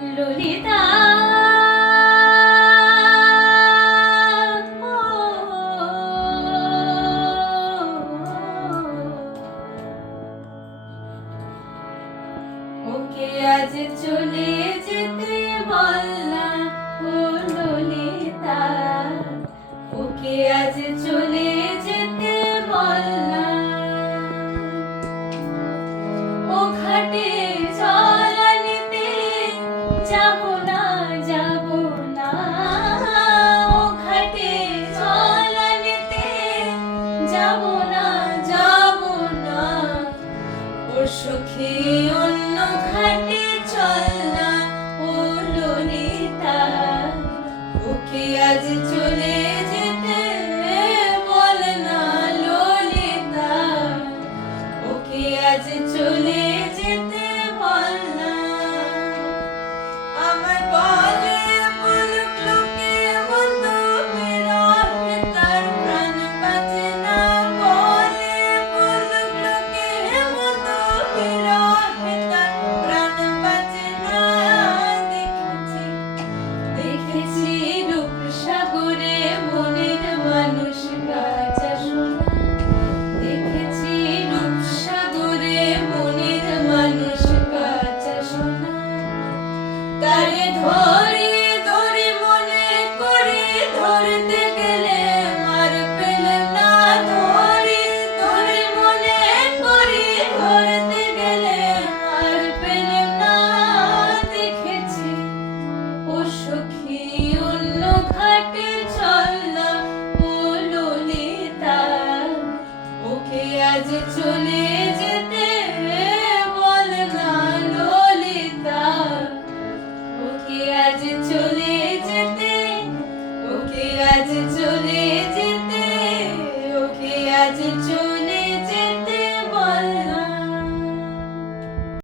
ললিতা ওকে আজ চলে যেতে বললাম ও ললিতা ওকে আজ চলে যেতে বললাম ও ঘাটে জল আনিতে যাব না যাব না ও ঘাটে জল আনিতে যাব না যাব না ও সখী অন্য ঘাটে চল না ও ললিতা ওকে আজ চলে যেতে বল না ললিতা ওকে আজ চলে যেতে বল না আমার বলে বলুক লোকে বন্ধু বিরহ তার প্রাণ বাঁচে না বলে বলুক লোকে বন্ধু বিরহ তার প্রাণ বাঁচে না দেখেছি দেখেছি রূপ সাগরে মনের মানুষ গাছা শোনা দেখেছি রূপ সাগরে মনের মানুষ গাছা শোনা তারে ধরে ধরে মনে করে ধরতে গেলে মার পেলাম না ধরে ধরে মনে করে ধরতে গেলে মার পেলাম না দেখেছি ও সখী অন্য ঘাটে চল না ও ললিতা ওকে আজ চলে যেতে বল না ললিতা ওকে আজ চলে যেতে ওকে আজ চলে